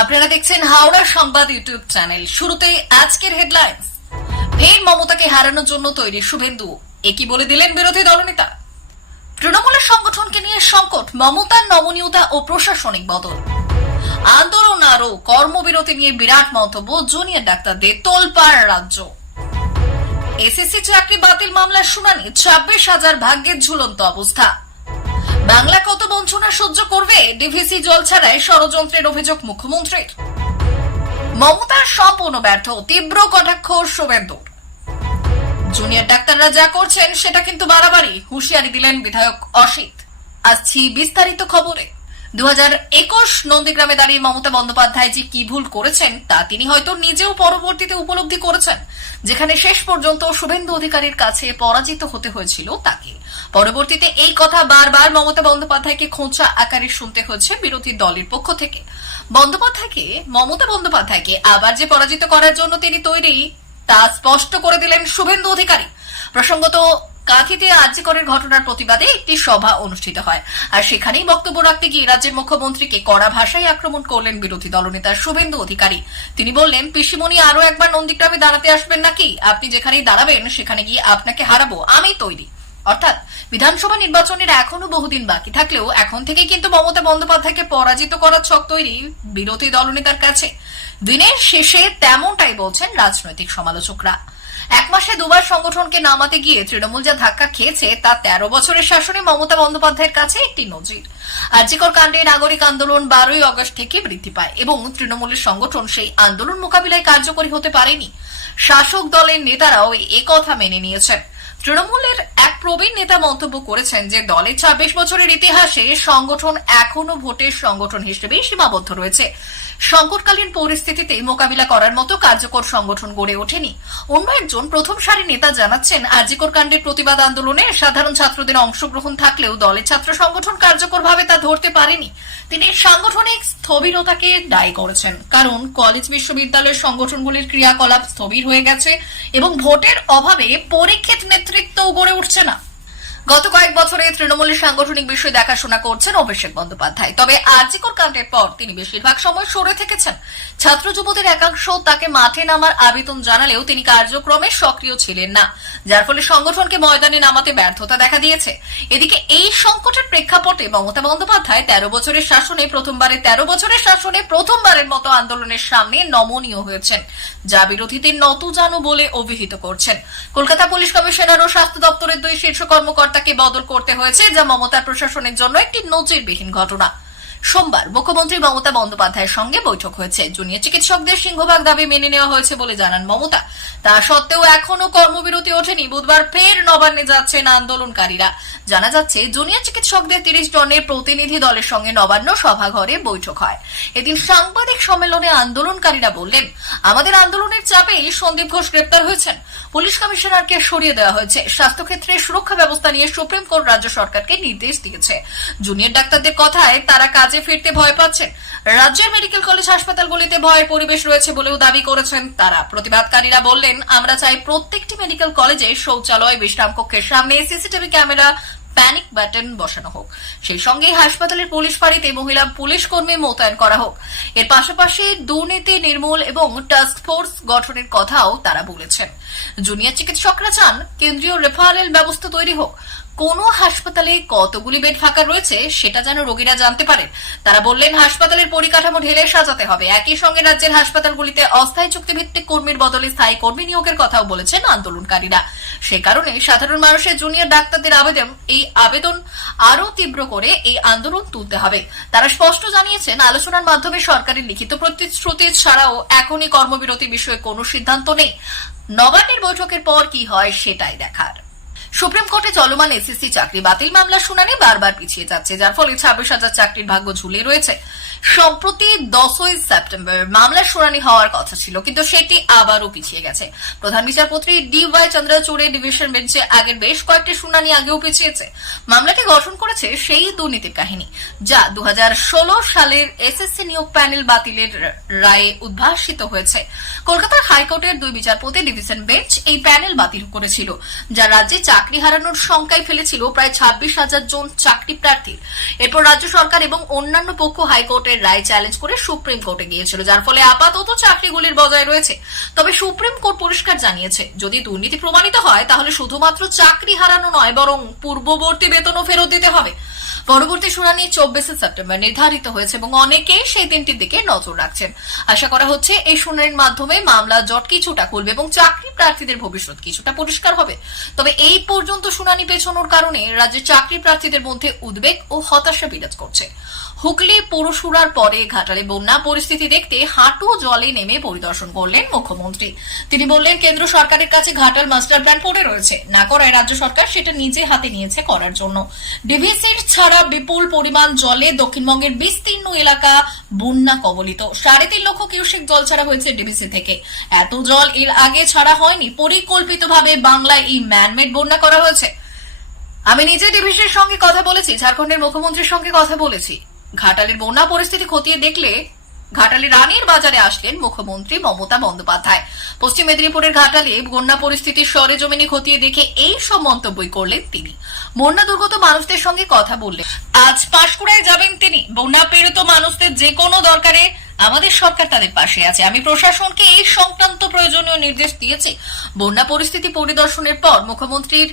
আপনারা দেখছেন হাওড়া সংবাদ ইউটিউব চ্যানেল। শুরুতেই আজকের হেডলাইন্স। ফের মমতাকে হারানোর জন্য তৈরি শুভেন্দু, একই বলে দিলেন বিরোধী দলনেতা। তৃণমূলের সংগঠনকে নিয়ে সংকট, মমতার নমনীয়তা ও প্রশাসনিক বদল। আন্দোলন আরো কর্মবিরতি নিয়ে বিরাট মন্তব্য, জুনিয়র ডাক্তারদের তোলপাড় রাজ্য। এসএসসি চাকরি বাতিল মামলার শুনানি, 26,000 ভাগ্যের ঝুলন্ত অবস্থা। বাংলা কত বঞ্চনা সহ্য করবে, ডিভিসি জল ছাড়াই ষড়যন্ত্রের অভিযোগ মুখ্যমন্ত্রীর। মমতার সম্পূর্ণ ব্যর্থ, তীব্র কটাক্ষ শুভেন্দুর। জুনিয়র ডাক্তাররা যা করছেন সেটা কিন্তু বাড়াবাড়ি, হুঁশিয়ারি দিলেন বিধায়ক অসিত। আসছি বিস্তারিত খবরে। 2021 নন্দীগ্রামে দাঁড়িয়ে মমতা বন্দ্যোপাধ্যায় যে কি ভুল করেছেন তা তিনি হয়তো নিজেও পরবর্তীতে উপলব্ধি করেছেন, যেখানে শেষ পর্যন্ত শুভেন্দু অধিকারীর কাছে পরাজিত হতে হয়েছিল তাকে। পরবর্তীতে এই কথা বারবার মমতা বন্দ্যোপাধ্যায়কে খোঁচা আকারে শুনতে হয়েছে বিরোধী দলের পক্ষ থেকে। মমতা বন্দ্যোপাধ্যায়কে আবার যে পরাজিত করার জন্য তিনি তৈরি তা স্পষ্ট করে দিলেন শুভেন্দু অধিকারী। প্রসঙ্গত, কাঁথিতে আরজিকরের ঘটনার প্রতিবাদে একটি সভা অনুষ্ঠিত হয়, আর সেখানেই বক্তব্য রাখতে গিয়ে রাজ্যের মুখ্যমন্ত্রীকে কড়া ভাষায় আক্রমণ করলেন বিরোধী দলনেতা শুভেন্দু অধিকারী। তিনি বললেন, পিসিমণি আরো একবার নন্দীগ্রামে দাঁড়াতে আসবেন নাকি? আপনি যেখানেই দাঁড়াবেন সেখানে গিয়ে আপনাকে হারাবো, আমি তৈরি। অর্থাৎ বিধানসভা নির্বাচনের এখনো বহুদিন বাকি থাকলেও এখন থেকে কিন্তু মমতা বন্দ্যোপাধ্যায়কে পরাজিত করার ছক তৈরি বিরোধী দলনেতার কাছে। দিনের শেষে তেমনটাই বলছেন রাজনৈতিক সমালোচকরা। এক মাসে দুবার সংগঠনকে নামাতে গিয়ে তৃণমূল যা ধাক্কা খেয়েছে তা 13 বছরের শাসনে মমতা বন্দ্যোপাধ্যায়ের কাছে একটি নজির। আরজিকর কাণ্ডে নাগরিক আন্দোলন 12ই আগস্ট থেকে বৃদ্ধি পায় এবং তৃণমূলের সংগঠন সেই আন্দোলন মোকাবিলায় কার্যকরী হতে পারেনি। শাসক দলের নেতারাও একথা মেনে নিয়েছেন। তৃণমূলের এক প্রবীণ নেতা মন্তব্য করেছেন যে দলের 26 বছরের ইতিহাসে সংগঠন এখনো ভোটের সংগঠন হিসেবে সীমাবদ্ধ রয়েছে। সংকটকালীন পরিস্থিতিতে মোকাবিলা করার মতো কার্যকর সংগঠন গড়ে ওঠেনি। অন্য একজন প্রথম সারির নেতা জানাচ্ছেন, আরজিকর কাণ্ডের প্রতিবাদ আন্দোলনে সাধারণ ছাত্রদের অংশগ্রহণ থাকলেও দলের ছাত্র সংগঠন কার্যকরভাবে তা ধরতে পারেনি। তিনি সাংগঠনিক স্থবিরতাকে দায়ী করেছেন, কারণ কলেজ বিশ্ববিদ্যালয়ের সংগঠনগুলির ক্রিয়াকলাপ স্থবির হয়ে গেছে এবং ভোটের অভাবে পরীক্ষিত নেতৃত্বও গড়ে উঠছে না। গত কয়েক বছরে তৃণমূলের সাংগঠনিক বিষয় দেখাশোনা করছেন অভিষেক বন্দ্যোপাধ্যায়, তবে আরজিকর কাণ্ডের পর তিনি বেশিরভাগ সময় সরে থেকেছেন। ছাত্র যুবদের একাংশ তাকে মাঠে নামার আবেদন জানালেও তিনি কার্যক্রমে সক্রিয় ছিলেন না, যার ফলে সংগঠনকে ময়দানে নামাতে ব্যর্থতা দেখা দিয়েছে। এদিকে এই সংকটের প্রেক্ষাপটে মমতা বন্দ্যোপাধ্যায় 13 বছরের শাসনে প্রথমবারের মতো আন্দোলনের সামনে নমনীয় হয়েছেন, যা বিরোধীদের নতজানু বলে অভিহিত করছেন। কলকাতা পুলিশ কমিশনার ও স্বাস্থ্য দপ্তরের 2 শীর্ষ কর্মকর্তাকে বদল করতে হয়েছে, যা মমতার প্রশাসনের জন্য একটি নজিরবিহীন ঘটনা। সোমবার মুখ্যমন্ত্রী মমতা বন্দ্যোপাধ্যায়ের সঙ্গে বৈঠক হয়েছে। জুনিয়র চিকিৎসকদের সিংহভাগ দাবি মেনে নেওয়া হয়েছে বলে জানান মমতা। তা সত্ত্বেও এখনো কর্মবিরতি ওঠেনি। বুধবার ফের নবান্নে যাচ্ছেন আন্দোলনকারীরা। জানা যাচ্ছে, জুনিয়র চিকিৎসকদের 30 জনের প্রতিনিধি দলের সঙ্গে নবান্ন সভাঘরে বৈঠক হয়। এদিন সাংবাদিক সম্মেলনে আন্দোলনকারীরা বললেন, আমাদের আন্দোলনের চাপেই সন্দীপ ঘোষ গ্রেপ্তার হয়েছেন। পুলিশ কমিশনারকে সরিয়ে দেওয়া হয়েছে। স্বাস্থ্যক্ষেত্রে সুরক্ষা ব্যবস্থা নিয়ে সুপ্রিম কোর্ট রাজ্য সরকারকে নির্দেশ দিয়েছে। জুনিয়র ডাক্তারদের কথায় তারা কাজে ফিরতে ভয় পাচ্ছেন। রাজ্যের মেডিকেল কলেজ হাসপাতালগুলিতে ভয়ের পরিবেশ রয়েছে বলেও দাবি করেছেন তারা। প্রতিবাদকারীরা বললেন, আমরা চাই প্রত্যেকটি মেডিকেল কলেজে শৌচালয়, বিশ্রাম কক্ষের সামনে সিসিটিভি ক্যামেরা, প্যানিক বাটন বসানো হোক। সেই সঙ্গে হাসপাতালের পুলিশ ফাঁড়িতে মহিলা পুলিশ কর্মী মোতায়েন করা হোক। এর পাশাপাশি দুর্নীতি নির্মূল এবং টাস্ক ফোর্স গঠনের কথাও তারা বলেছেন। জুনিয়র চিকিৎসকরা চান কেন্দ্রীয় রেফারেল ব্যবস্থা তৈরি হোক। কোন হাসপাতালে কতগুলি বেড ফাঁকা রয়েছে সেটা যেন রোগীরা জানতে পারেন। তারা বললেন, হাসপাতালের পরিকাঠামো ঢেলে সাজাতে হবে। একই সঙ্গে রাজ্যের হাসপাতালগুলিতে অস্থায়ী চুক্তিভিত্তিক কর্মীর বদলে স্থায়ী কর্মী নিয়োগের কথাও বলেছেন আন্দোলনকারীরা। সে কারণে সাধারণ মানুষের জুনিয়র ডাক্তারদের আবেদন আরো তীব্র করে এই আন্দোলন তুলতে হবে। তারা স্পষ্ট জানিয়েছেন, আলোচনার মাধ্যমে সরকারের লিখিত প্রতিশ্রুতি ছাড়াও এখনই কর্মবিরতি বিষয়ে কোনো সিদ্ধান্ত নেই। নবান্নের বৈঠকের পর কি হয় সেটাই দেখার। সুপ্রিম কোর্টে চলমান এসএসসি চাকরি বাতিল মামলার শুনানি বারবার পিছিয়ে যাচ্ছে, যার ফলে 26,000 চাকরির ভাগ্য ঝুলে রয়েছে। সম্প্রতি 10ই সেপ্টেম্বর মামলার শুনানি হওয়ার কথা ছিল, কিন্তু সেটি আবারও পিছিয়ে গেছে। প্রধান বিচারপতি DY চন্দ্রচূড়ের ডিভিশন বেঞ্চে আগের বেশ কয়েকটি শুনানি আগেও পিছিয়েছে। মামলাটি গঠন করেছে সেই দুর্নীতির কাহিনী, যা 2016 সালের এসএসসি নিয়োগ প্যানেল বাতিলের রায়ে উদ্ভাসিত হয়েছে। কলকাতার হাইকোর্টের 2 বিচারপতি ডিভিশন বেঞ্চ এই প্যানেল বাতিল করেছিল, যা রাজ্যে চাকরি হারানোর শঙ্কায় ফেলেছিল প্রায় 26,000 জন চাকরি প্রার্থীর। এরপর রাজ্য সরকার এবং অন্যান্য পক্ষ হাইকোর্টের হাসপাতালের রায় চ্যালেঞ্জ করে সুপ্রিম কোর্টে গিয়েছিল, যার ফলে আপাতত চাকরিগুলির বজায় রয়েছে। তবে সুপ্রিম কোর্ট পরিষ্কার জানিয়েছে, যদি দুর্নীতি প্রমাণিত হয় তাহলে শুধুমাত্র চাকরি হারানো নয়, বরং পূর্ববর্তী বেতনও ফেরত দিতে হবে। পরবর্তী শুনানি 24 সেপ্টেম্বর নির্ধারিত হয়েছে এবং অনেকেই সেই দিনটির দিকে নজর রাখছেন। আশা করা হচ্ছে এই শুনানির মাধ্যমে মামলা জট কিছুটা খুলবে এবং চাকরি প্রার্থীদের ভবিষ্যৎ কিছুটা পরিষ্কার হবে। তবে এই পর্যন্ত শুনানি পেছানোর কারণে রাজ্যের চাকরি প্রার্থীদের মধ্যে উদ্বেগ ও হতাশা বিরাজ করছে। হুগলি পৌরসুরার পরে ঘাটালে বন্যা পরিস্থিতি দেখতে হাঁটু জলে নেমে পরিদর্শন করলেন মুখ্যমন্ত্রী। তিনি বললেন, কেন্দ্র সরকারের কাছে ঘাটাল মাস্টার প্ল্যান পড়ে রয়েছে, না করায় রাজ্য সরকার সেটা নিজে হাতে নিয়েছে করার জন্য। ডিভিসির ছাড়া বিপুল পরিমাণ জলে দক্ষিণবঙ্গের বিস্তীর্ণ এলাকা বন্যা কবলিত। 3.5 লক্ষ কিউসেক জল ছাড়া হয়েছে ডিভিসি থেকে। এত জল এর আগে ছাড়া হয়নি। পরিকল্পিতভাবে বাংলায় এই ম্যানমেড বন্যা করা হয়েছে। আমি নিজে ডিভিসির সঙ্গে কথা বলেছি, ঝাড়খণ্ডের মুখ্যমন্ত্রীর সঙ্গে কথা বলেছি। ঘাটালের বন্যা পরিস্থিতি খতিয়ে দেখলে ঘাটালে রানীর বাজারে আসলেন মুখ্যমন্ত্রী মমতা বন্দ্যোপাধ্যায়। পশ্চিম মেদিনীপুরের ঘাটালে বন্যা পরিস্থিতির সরেজমিনে খতিয়ে দেখে এই সব মন্তব্যই করলেন তিনি। বন্যা দুর্গত মানুষদের সঙ্গে কথা বললেন। আজ পাঁশকুড়ায় যাবেন তিনি। বন্যা পীড়িত মানুষদের যে কোনো দরকারে আমাদের সরকার তাদের পাশে আছে। আমি প্রশাসনকে এই সংক্রান্ত প্রয়োজনীয় নির্দেশ দিয়েছি। বন্যা পরিস্থিতি পরিদর্শনের পর মুখ্যমন্ত্রীর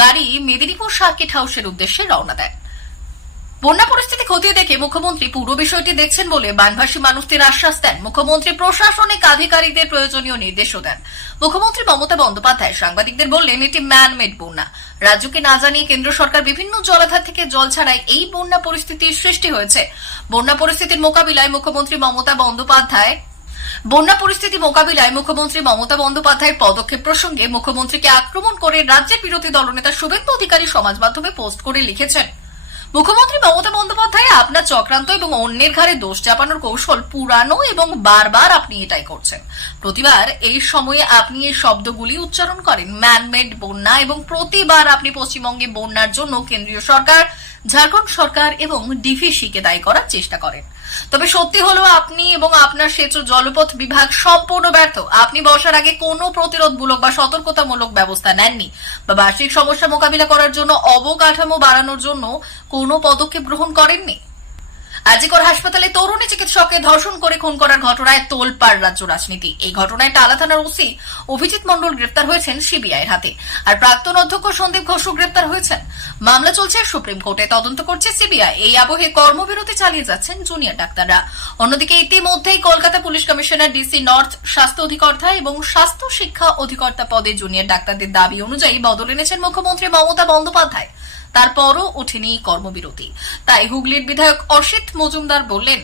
গাড়ি মেদিনীপুর সার্কিট হাউসের উদ্দেশ্যে রওনা দেয়। বন্যা পরিস্থিতি খতিয়ে দেখে মুখ্যমন্ত্রী পুরো বিষয়টি দেখছেন বলে বানভাসী মানুষদের আশ্বাস দেন। মুখ্যমন্ত্রী প্রশাসনিক আধিকারিকদের প্রয়োজনীয় নির্দেশও দেন। মুখ্যমন্ত্রী মমতা বন্দ্যোপাধ্যায় সাংবাদিকদের বললেন, এটি ম্যানমেড বন্যা। রাজ্যকে না জানিয়ে কেন্দ্র সরকার বিভিন্ন জলাধার থেকে জল ছাড়াই এই বন্যা পরিস্থিতির সৃষ্টি হয়েছে। বন্যা পরিস্থিতির মোকাবিলায় মুখ্যমন্ত্রী মমতা বন্দ্যোপাধ্যায়ের পদক্ষেপ প্রসঙ্গে মুখ্যমন্ত্রীকে আক্রমণ করে রাজ্যের বিরোধী দলনেতা শুভেন্দু অধিকারী সমাজ মাধ্যমে পোস্ট করে লিখেছেন, মুখ্যমন্ত্রী মমতা বন্দ্যোপাধ্যায়, আপনার চক্রান্ত এবং অন্যের ঘাড়ে দোষ চাপানোর কৌশল পুরানো এবং বারবার আপনি এটাই করছেন। প্রতিবার এই সময়ে আপনি এই শব্দগুলি উচ্চারণ করেন, ম্যানমেড বন্যা, এবং প্রতিবার আপনি পশ্চিমবঙ্গে বন্যার জন্য কেন্দ্রীয় সরকার, ঝাড়খণ্ড সরকার এবং ডিভিসিকে দায়ী করার চেষ্টা করেন। তবে সত্যি হলো আপনি এবং আপনার সেচ জলপথ বিভাগ সম্পূর্ণ ব্যর্থ। আপনি বর্ষার আগে কোনো প্রতিরোধমূলক বা সতর্কতামূলক ব্যবস্থা নেননি বা বার্ষিক সমস্যা মোকাবিলা করার জন্য অবকাঠামো বাড়ানোর জন্য কোনো পদক্ষেপ গ্রহণ করেননি। আজিকর হাসপাতালে তরুণী চিকিৎসককে ধর্ষণ করে খুন করার ঘটনায় তোলপাড় রাজ্য রাজনীতি। এই ঘটনায় টালা থানার ওসি অভিজিৎ মণ্ডল গ্রেপ্তার হয়েছেন সিবিআইয়ের হাতে, আর প্রাক্তন অধ্যক্ষ সন্দীপ ঘোষও গ্রেপ্তার হয়েছেন। মামলা চলছে সুপ্রিম কোর্টে, তদন্ত করছে সিবিআই। এই আবহে কর্মবিরতি চালিয়ে যাচ্ছেন জুনিয়র ডাক্তাররা। অন্যদিকে ইতিমধ্যেই Kolkata police commissioner DC north স্বাস্থ্য অধিকর্তা এবং স্বাস্থ্য শিক্ষা অধিকর্তা পদে জুনিয়র ডাক্তারদের দাবি অনুযায়ী বদল এনেছেন মুখ্যমন্ত্রী মমতা বন্দ্যোপাধ্যায়। তারপরও ওঠেনি কর্মবিরতি। তাই হুগলির বিধায়ক অসিত মজুমদার বললেন,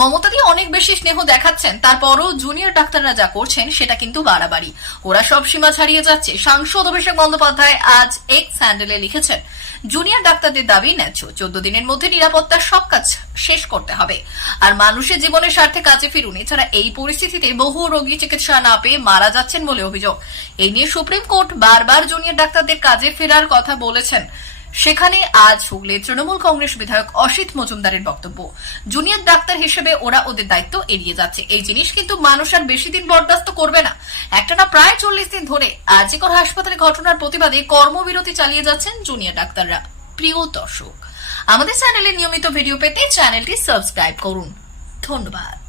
মমতাদি অনেক বেশি স্নেহ দেখাচ্ছেন, তারপরও জুনিয়র ডাক্তাররা যা করছেন সেটা কিন্তু বাড়াবাড়ি। ওরা সব সীমা ছাড়িয়ে যাচ্ছে। সাংসদ অভিষেক বন্দ্যোপাধ্যায় আজ এক্স হ্যান্ডেলে লিখেছেন, জুনিয়র ডাক্তারদের দাবি ন্যায্য। 14 দিনের মধ্যে নিরাপত্তার সব কাজ শেষ করতে হবে আর মানুষের জীবনের স্বার্থে কাজে ফিরুন। এছাড়া এই পরিস্থিতিতে বহু রোগী চিকিৎসা না পেয়ে মারা যাচ্ছেন বলে অভিযোগ। এই নিয়ে সুপ্রিম কোর্ট বারবার জুনিয়র ডাক্তারদের কাজে ফেরার কথা বলেছেন। সেখানে আজ হুগলির তৃণমূল কংগ্রেস বিধায়ক অসিত মজুমদারের বক্তব্য, জুনিয়র ডাক্তার হিসেবে ওরা ওদের দায়িত্ব এড়িয়ে যাচ্ছে। এই জিনিস কিন্তু মানুষ আর বেশি দিন বরদাস্ত করবে না। একটানা প্রায় 40 দিন ধরে আজিকর হাসপাতালে ঘটনার প্রতিবাদে কর্মবিরতি চালিয়ে যাচ্ছেন জুনিয়র ডাক্তাররা। প্রিয় দর্শক, আমাদের চ্যানেলে নিয়মিত ভিডিও পেতে চ্যানেলটি সাবস্ক্রাইব করুন। ধন্যবাদ।